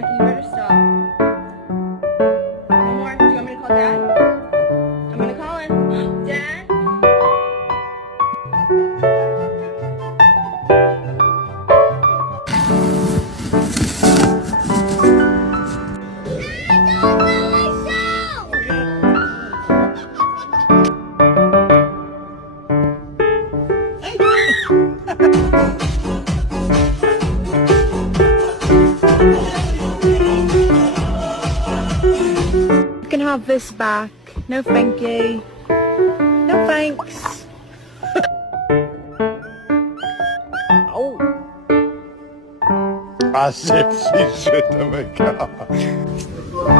Becky, you better stop. No more. Do you want me to call Dad? I'm gonna call him. Dad? You can have this back. No thank you. No thanks. Oh. As if she should have a car.